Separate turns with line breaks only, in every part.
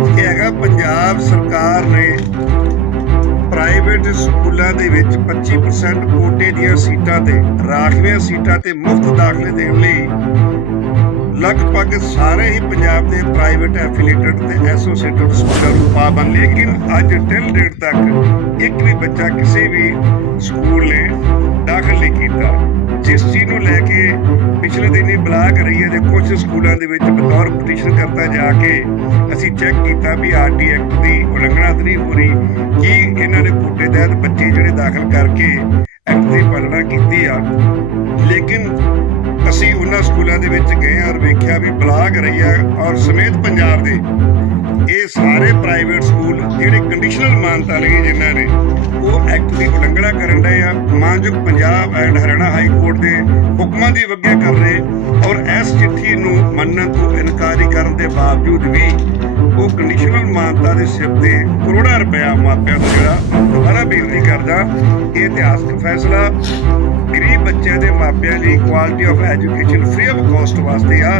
ਇਹ ਹੈਗਾ, ਪੰਜਾਬ ਸਰਕਾਰ ਨੇ ਪ੍ਰਾਈਵੇਟ ਸਕੂਲਾਂ ਦੇ ਵਿੱਚ 25% ਕੋਟੇ ਦੀਆਂ ਸੀਟਾਂ ਤੇ, ਰਾਖਵੀਆਂ ਸੀਟਾਂ ਤੇ ਮੁਫਤ ਦਾਖਲੇ ਦੇਣ ਲਈ ਲਗਭਗ ਸਾਰੇ ਹੀ ਪੰਜਾਬ ਦੇ ਪ੍ਰਾਈਵੇਟ ਐਫੀਲੀਏਟਡ ਤੇ ਐਸੋਸੀਏਟਡ ਸਕੂਲਾਂ ਨੂੰ ਪਾਬੰਦ ਲੇਕਿਨ ਅੱਜ ਟਿਲ ਡੇਟ ਤੱਕ ਇੱਕ ਵੀ ਬੱਚਾ ਕਿਸੇ ਵੀ ਸਕੂਲ ਨੇ ਦਾਖਲ ਨਹੀਂ ਕੀਤਾ। ਪਿਛਲੇ ਦਿਨੀ ਬਲਾਕ ਰਹੀ ਹੈ ਦੇ ਕੁਝ ਸਕੂਲਾਂ ਦੇ ਵਿੱਚ ਬਤੌਰ ਪਟੀਸ਼ਨ ਕਰਤਾ ਜਾ ਕੇ ਅਸੀਂ ਚੈੱਕ ਕੀਤਾ ਵੀ ਆਰਟੀ ਐਕਟ ਦੀ ਉਲੰਘਣਾ ਤਾਂ ਨਹੀਂ ਹੋ ਰਹੀ, ਕੀ ਇਹਨਾਂ ਨੇ ਕੋਟੇ ਤਹਿਤ ਬੱਚੇ ਜਿਹੜੇ ਦਾਖਲ ਕਰਕੇ ਐਕਟ ਦੀ ਪਾਲਣਾ ਕੀਤੀ ਆ। ਲੇਕਿਨ ਅਸੀਂ ਉਹਨਾਂ ਸਕੂਲਾਂ ਦੇ ਵਿੱਚ ਗਏ ਔਰ ਵੇਖਿਆ ਵੀ ਬਲਾਕ ਰਈਆ ਔਰ ਸਮੇਤ ਪੰਜਾਬ ਦੇ ਇਹ ਸਾਰੇ ਪ੍ਰਾਈਵੇਟ ਸਕੂਲ ਜਿਹੜੇ ਕੰਡੀਸ਼ਨਲ ਮਾਨਤਾ ਲਈ ਜਿਨ੍ਹਾਂ ਨੇ ਉਹ ਐਕਟ ਦੀ ਉਲੰਘਣਾ ਕਰਨ ਰਹੇ ਆ। ਮਾਨਯੋਗ Punjab and Haryana high court ਦੇ ਹੁਕਮਾਂ ਦੀ ਵਗਿਆ ਕਰ ਰਹੇ ਔਰ ਇਸ ਚਿੱਠੀ ਨੂੰ ਮੰਨਣ ਤੋਂ ਇਨਕਾਰੀ ਕਰਨ ਦੇ ਬਾਵਜੂਦ ਵੀ ਉਹ ਕੰਡੀਸ਼ਨਲ ਮਾਨਤਾ ਦੇ ਸਿਰ ਤੇ ਕਰੋੜਾਂ ਰੁਪਇਆ ਮਾਪਿਆਂ ਨੂੰ ਜਿਹੜਾ ਦੁਬਾਰਾ ਬੇਨਤੀ ਕਰਦਾ, ਇਹ ਇਤਿਹਾਸਕ ਫੈਸਲਾ ਗਰੀਬ ਬੱਚਿਆਂ ਦੇ ਮਾਪਿਆਂ ਲਈ quality of education free of cost ਵਾਸਤੇ ਆ।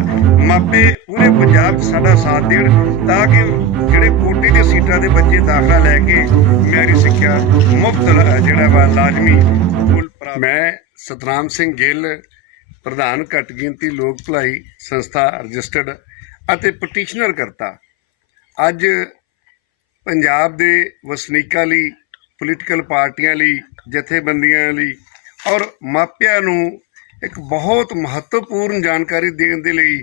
ਮਾਪੇ ਪੂਰੇ ਪੰਜਾਬ ਸਾਡਾ ਸਾਥ ਦੇਣ ਤਾਂ ਕਿ ਜਿਹੜੇ ਕੋਟੀ ਦੇ ਸੀਟਾਂ ਦੇ ਬੱਚੇ ਦਾਖਲਾ ਲੈ ਕੇ ਮਿਆਰੀ ਸਿੱਖਿਆ ਮੁਫਤ ਜਿਹੜਾ ਵਾ ਲਾਜ਼ਮੀ ਮੈਂ ਸਤਨਾਮ ਸਿੰਘ ਗਿੱਲ, ਪ੍ਰਧਾਨ ਘੱਟ ਗਿਣਤੀ ਲੋਕ ਭਲਾਈ ਸੰਸਥਾ ਰਜਿਸਟਰਡ ਅਤੇ ਪਟੀਸ਼ਨਰ ਕਰਤਾ। ਅੱਜ ਪੰਜਾਬ ਦੇ ਵਸਨੀਕਾਂ ਲਈ ਪੋਲੀਟੀਕਲ ਪਾਰਟੀਆਂ ਲਈ, ਜਥੇਬੰਦੀਆਂ ਲਈ ਔਰ ਮਾਪਿਆਂ ਨੂੰ ਇੱਕ ਬਹੁਤ ਮਹੱਤਵਪੂਰਨ ਜਾਣਕਾਰੀ ਦੇਣ ਦੇ ਲਈ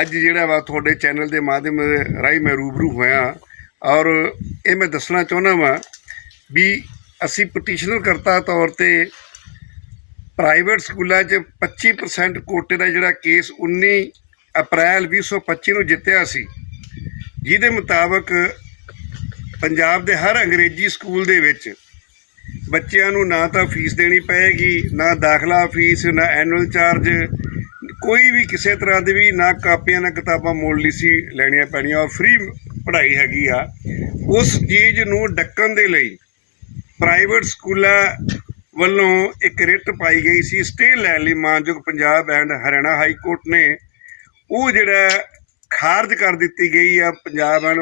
ਅੱਜ ਜਿਹੜਾ ਵਾ ਤੁਹਾਡੇ ਚੈਨਲ ਦੇ ਮਾਧਿਅਮ ਰਾਹੀਂ ਮੈਂ ਰੂਬਰੂ ਹੋਇਆ ਔਰ ਇਹ ਮੈਂ ਦੱਸਣਾ ਚਾਹੁੰਦਾ ਵਾਂ ਵੀ ਅਸੀਂ ਪਟੀਸ਼ਨਰ ਕਰਤਾ ਤੌਰ ਤੇ ਪ੍ਰਾਈਵੇਟ ਸਕੂਲਾਂ 'ਚ 25% ਕੋਟੇ ਦਾ ਜਿਹੜਾ ਕੇਸ 19 ਅਪ੍ਰੈਲ 2025 ਨੂੰ ਜਿੱਤਿਆ ਸੀ। ਜਿਹਦੇ ਮੁਤਾਬਕ ਪੰਜਾਬ ਦੇ ਹਰ ਅੰਗਰੇਜ਼ੀ ਸਕੂਲ ਦੇ ਵਿੱਚ ਬੱਚਿਆਂ ਨੂੰ ਨਾ ਤਾਂ ਫੀਸ ਦੇਣੀ ਪਏਗੀ, ਨਾ ਦਾਖਲਾ ਫੀਸ, ਨਾ ਐਨੂਅਲ ਚਾਰਜ ਕੋਈ ਵੀ ਕਿਸੇ ਤਰ੍ਹਾਂ ਦੀ ਵੀ ਨਾ ਕਾਪੀਆਂ, ਨਾ ਕਿਤਾਬਾਂ ਮੁੱਲ ਲਈ ਸੀ ਲੈਣੀਆਂ ਪੈਣੀਆਂ ਔਰ ਫ੍ਰੀ ਪੜ੍ਹਾਈ ਹੈਗੀ ਆ। ਉਸ ਚੀਜ਼ ਨੂੰ ਡੱਕਣ ਦੇ ਲਈ ਪ੍ਰਾਈਵੇਟ ਸਕੂਲਾਂ ਵੱਲੋਂ ਇੱਕ ਰਿਟ ਪਾਈ ਗਈ ਸੀ ਸਟੇ ਲੈਣ ਲਈ ਮਾਨਯੋਗ Punjab and Haryana high court ਨੇ। ਉਹ ਜਿਹੜਾ ਖਾਰਜ ਕਰ ਦਿੱਤੀ ਗਈ ਆ Punjab and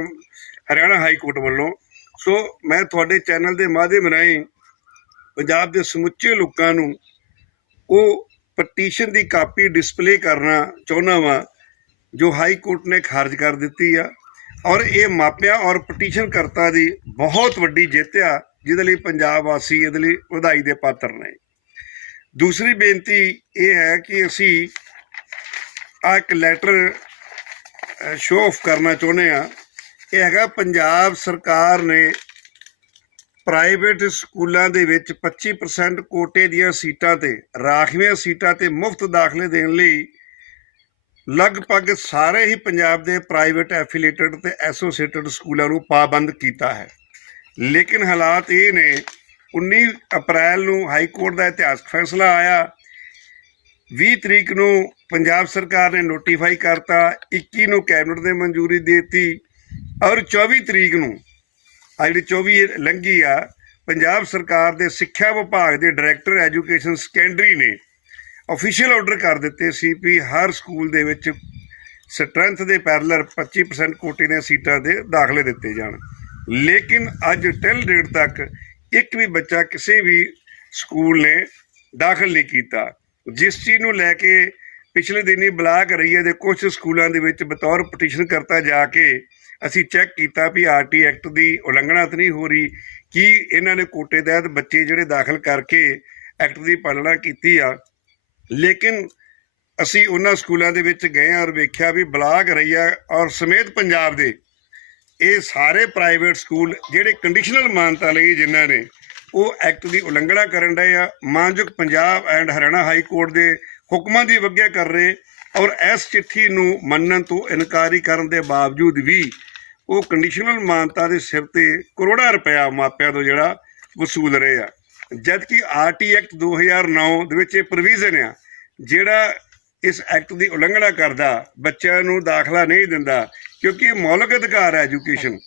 Haryana high court ਵੱਲੋਂ। ਸੋ ਮੈਂ ਤੁਹਾਡੇ ਚੈਨਲ ਦੇ ਮਾਧਿਅਮ ਰਾਹੀਂ ਪੰਜਾਬ ਦੇ ਸਮੁੱਚੇ ਲੋਕਾਂ ਨੂੰ ਉਹ ਪਟੀਸ਼ਨ ਦੀ ਕਾਪੀ ਡਿਸਪਲੇ ਕਰਨਾ ਚਾਹੁੰਦਾ ਵਾਂ, ਜੋ ਹਾਈ ਕੋਰਟ ਨੇ ਖਾਰਜ ਕਰ ਦਿੱਤੀ ਆ। ਔਰ ਇਹ ਮਾਪਿਆਂ ਔਰ ਪਟੀਸ਼ਨ ਕਰਤਾ ਦੀ ਬਹੁਤ ਵੱਡੀ ਜਿੱਤ ਆ, ਜਿਹਦੇ ਲਈ ਪੰਜਾਬ ਵਾਸੀ ਇਹਦੇ ਲਈ ਵਧਾਈ ਦੇ ਪਾਤਰ ਨੇ। ਦੂਸਰੀ ਬੇਨਤੀ ਇਹ ਹੈ ਕਿ ਅਸੀਂ ਆ ਇੱਕ ਲੈਟਰ ਸ਼ੋਅ ਆਫ ਕਰਨਾ ਚਾਹੁੰਦੇ ਆ ਇਹ ਹੈਗਾ ਪੰਜਾਬ ਸਰਕਾਰ ਨੇ ਪ੍ਰਾਈਵੇਟ ਸਕੂਲਾਂ ਦੇ ਵਿੱਚ 25% ਕੋਟੇ ਦੀਆਂ ਸੀਟਾਂ ਤੇ, ਰਾਖਵੀਆਂ ਸੀਟਾਂ ਤੇ ਮੁਫਤ ਦਾਖਲੇ ਦੇਣ ਲਈ ਲਗਭਗ ਸਾਰੇ ਹੀ ਪੰਜਾਬ ਦੇ ਪ੍ਰਾਈਵੇਟ ਐਫੀਲੀਏਟਡ ਤੇ ਐਸੋਸੀਏਟਡ ਸਕੂਲਾਂ ਨੂੰ ਪਾਬੰਦ ਕੀਤਾ ਹੈ। ਲੇਕਿਨ ਹਾਲਾਤ ਇਹ ਨੇ 19 ਅਪ੍ਰੈਲ ਨੂੰ ਹਾਈ ਕੋਰਟ ਦਾ ਇਤਿਹਾਸਕ ਫੈਸਲਾ ਆਇਆ। 20 ਤਰੀਕ ਨੂੰ ਪੰਜਾਬ ਸਰਕਾਰ ਨੇ ਨੋਟੀਫਾਈ ਕਰਤਾ 21 ਨੂੰ ਕੈਬਨਿਟ ਨੇ ਮਨਜ਼ੂਰੀ ਦੇ ਦਿੱਤੀ ਔਰ 24 ਤਰੀਕ ਨੂੰ ਆ ਜਿਹੜੀ 24 ਇਹ ਲੰਘੀ ਆ, ਪੰਜਾਬ ਸਰਕਾਰ ਦੇ ਸਿੱਖਿਆ ਵਿਭਾਗ ਦੇ ਡਾਇਰੈਕਟਰ ਐਜੂਕੇਸ਼ਨ ਸੈਕੰਡਰੀ ਨੇ ਅਫੀਸ਼ੀਅਲ ਆਰਡਰ ਕਰ ਦਿੱਤੇ ਸੀ ਵੀ ਹਰ ਸਕੂਲ ਦੇ ਵਿੱਚ ਸਟਰੈਂਥ ਦੇ ਪੈਰਲਰ 25% ਕੋਟੇ ਦੀਆਂ ਸੀਟਾਂ ਦੇ ਦਾਖਲੇ ਦਿੱਤੇ ਜਾਣ। ਲੇਕਿਨ ਅੱਜ ਟਿਲ ਡੇਟ ਤੱਕ ਇੱਕ ਵੀ ਬੱਚਾ ਕਿਸੇ ਵੀ ਸਕੂਲ ਨੇ ਦਾਖਲ ਨਹੀਂ ਕੀਤਾ। ਜਿਸ ਚੀਜ਼ ਨੂੰ ਲੈ ਕੇ ਪਿਛਲੇ ਦਿਨੀ ਬਲਾਕ ਰਹੀ ਹੈ ਦੇ ਕੁਝ ਸਕੂਲਾਂ ਦੇ ਵਿੱਚ ਬਤੌਰ ਪਟੀਸ਼ਨ ਕਰਤਾ ਜਾ ਕੇ ਅਸੀਂ ਚੈੱਕ ਕੀਤਾ ਵੀ ਆਰਟੀ ਐਕਟ ਦੀ ਉਲੰਘਣਾ ਤਾਂ ਨਹੀਂ ਹੋ ਰਹੀ, ਕੀ ਇਹਨਾਂ ਨੇ ਕੋਟੇ ਤਹਿਤ ਬੱਚੇ ਜਿਹੜੇ ਦਾਖਲ ਕਰਕੇ ਐਕਟ ਦੀ ਪਾਲਣਾ ਕੀਤੀ ਆ। ਲੇਕਿਨ ਅਸੀਂ ਉਹਨਾਂ ਸਕੂਲਾਂ ਦੇ ਵਿੱਚ ਗਏ ਔਰ ਵੇਖਿਆ ਵੀ ਬਲਾਕ ਰਈਆ ਔਰ ਸਮੇਤ ਪੰਜਾਬ ਦੇ ਇਹ ਸਾਰੇ ਪ੍ਰਾਈਵੇਟ ਸਕੂਲ ਜਿਹੜੇ ਕੰਡੀਸ਼ਨਲ ਮਾਨਤਾ ਲਈ ਜਿਨ੍ਹਾਂ ਨੇ ਉਹ ਐਕਟ ਦੀ ਉਲੰਘਣਾ ਕਰਨ ਰਹੇ ਆ। ਮਾਨਯੋਗ Punjab and Haryana high court ਦੇ ਹੁਕਮਾਂ ਦੀ ਵਗਿਆ ਕਰ ਰਹੇ ਔਰ ਇਸ ਚਿੱਠੀ ਨੂੰ ਮੰਨਣ ਤੋਂ ਇਨਕਾਰੀ ਕਰਨ ਦੇ ਬਾਵਜੂਦ ਵੀ ਉਹ ਕੰਡੀਸ਼ਨਲ ਮਾਨਤਾ ਦੇ ਸਿਰ ਤੇ ਕਰੋੜਾਂ ਰੁਪਇਆ ਮਾਪਿਆਂ ਤੋਂ ਜਿਹੜਾ ਵਸੂਲ ਰਹੇ ਆ। ਜਦ ਕਿ ਆਰਟੀ ਐਕਟ 2009 ਦੇ ਵਿੱਚ ਇਹ ਪ੍ਰੋਵੀਜ਼ਨ ਆ, ਜਿਹੜਾ ਇਸ ਐਕਟ ਦੀ ਉਲੰਘਣਾ ਕਰਦਾ, ਬੱਚਿਆਂ ਨੂੰ ਦਾਖਲਾ ਨਹੀਂ ਦਿੰਦਾ, ਕਿਉਂਕਿ ਇਹ ਮੌਲਿਕ ਅਧਿਕਾਰ ਹੈ ਐਜੂਕੇਸ਼ਨ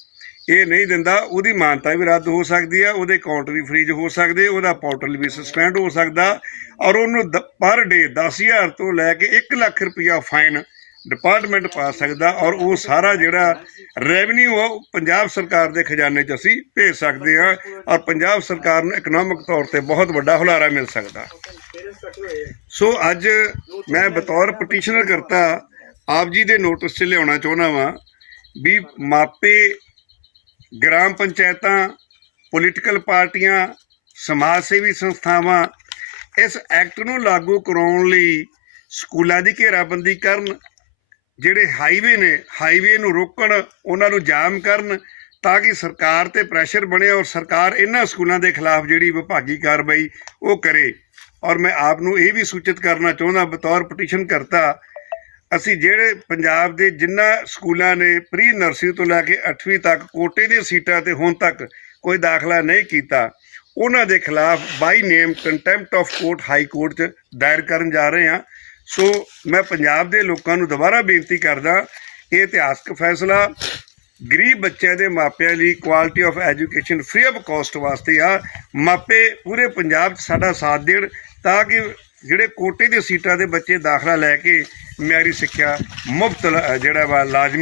ਇਹ ਨਹੀਂ ਦਿੰਦਾ, ਉਹਦੀ ਮਾਨਤਾ ਵੀ ਰੱਦ ਹੋ ਸਕਦੀ ਹੈ ਉਹਦੇ ਅਕਾਊਂਟ ਵੀ ਫ੍ਰੀਜ ਹੋ ਸਕਦੇ, ਉਹਦਾ ਪੋਰਟਲ ਵੀ ਸਸਪੈਂਡ ਹੋ ਸਕਦਾ ਔਰ ਉਹਨੂੰ ਪਰ ਡੇ 10000 ਤੋਂ ਲੈ ਕੇ 1 ਲੱਖ ਰੁਪਇਆ ਫਾਈਨ ਡਿਪਾਰਟਮੈਂਟ ਪਾ ਸਕਦਾ ਔਰ ਉਹ ਸਾਰਾ ਜਿਹੜਾ ਰੈਵਨਿਊ ਆ, ਉਹ ਪੰਜਾਬ ਸਰਕਾਰ ਦੇ ਖਜ਼ਾਨੇ 'ਚ ਅਸੀਂ ਭੇਜ ਸਕਦੇ ਹਾਂ ਔਰ ਪੰਜਾਬ ਸਰਕਾਰ ਨੂੰ ਇਕਨੋਮਿਕ ਤੌਰ ਤੇ ਬਹੁਤ ਵੱਡਾ ਹੁਲਾਰਾ ਮਿਲ ਸਕਦਾ। ਸੋ ਅੱਜ ਮੈਂ ਬਤੌਰ ਪਟੀਸ਼ਨਰ ਕਰਤਾ, ਆਪ ਜੀ ਦੇ ਨੋਟਿਸ 'ਚ ਲਿਆਉਣਾ ਚਾਹੁੰਦਾ ਵਾਂ ਵੀ ਮਾਪੇ ਗ੍ਰਾਮ ਪੰਚਾਇਤਾਂ ਪੋਲੀਟੀਕਲ ਪਾਰਟੀਆਂ ਸਮਾਜ ਸੇਵੀ ਸੰਸਥਾਵਾਂ ਇਸ ਐਕਟ ਨੂੰ ਲਾਗੂ ਕਰਾਉਣ ਲਈ ਸਕੂਲਾਂ ਦੀ ਘੇਰਾਬੰਦੀ ਕਰਨ, ਜਿਹੜੇ ਹਾਈਵੇ ਨੇ ਹਾਈਵੇ ਨੂੰ ਰੋਕਣ, ਉਹਨਾਂ ਨੂੰ ਜਾਮ ਕਰਨ ਤਾਂ ਕਿ ਸਰਕਾਰ ਤੇ ਪ੍ਰੈਸ਼ਰ ਬਣੇ ਔਰ ਸਰਕਾਰ ਇਹਨਾਂ ਸਕੂਲਾਂ ਦੇ ਖਿਲਾਫ ਜਿਹੜੀ ਵਿਭਾਗੀ ਕਾਰਵਾਈ ਉਹ ਕਰੇ। ਔਰ ਮੈਂ ਆਪ ਨੂੰ ਇਹ ਵੀ ਸੂਚਿਤ ਕਰਨਾ ਚਾਹੁੰਦਾ, ਬਤੌਰ ਪਟੀਸ਼ਨ ਕਰਤਾ ਅਸੀਂ ਜਿਹੜੇ ਪੰਜਾਬ ਦੇ ਜਿੰਨਾ ਸਕੂਲਾਂ ਨੇ ਪ੍ਰੀ ਨਰਸਰੀ ਤੋਂ ਲੈ ਕੇ 8ਵੀਂ ਤੱਕ ਕੋਟੇ ਦੀਆਂ ਸੀਟਾਂ ਤੇ ਹੁਣ ਤੱਕ ਕੋਈ ਦਾਖਲਾ ਨਹੀਂ ਕੀਤਾ, ਉਹਨਾਂ ਦੇ ਖਿਲਾਫ by name contempt of court high court 'ਚ ਦਾਇਰ ਕਰਨ ਜਾ ਰਹੇ ਹਾਂ। ਸੋ ਮੈਂ ਪੰਜਾਬ ਦੇ ਲੋਕਾਂ ਨੂੰ ਦੁਬਾਰਾ ਬੇਨਤੀ ਕਰਦਾ, ਇਹ ਇਤਿਹਾਸਕ ਫੈਸਲਾ ਗਰੀਬ ਬੱਚਿਆਂ ਦੇ ਮਾਪਿਆਂ ਲਈ quality of education free of cost ਵਾਸਤੇ ਆ। ਮਾਪੇ ਪੂਰੇ ਪੰਜਾਬ 'ਚ ਸਾਡਾ ਸਾਥ ਦੇਣ ਤਾਂ ਕਿ ਜਿਹੜੇ ਕੋਟੇ ਦੀਆਂ ਸੀਟਾਂ ਦੇ ਬੱਚੇ ਦਾਖਲਾ ਲੈ ਕੇ ਮਿਆਰੀ ਸਿੱਖਿਆ ਮੁਫਤ ਜਿਹੜਾ ਵਾ ਲਾਜ਼ਮੀ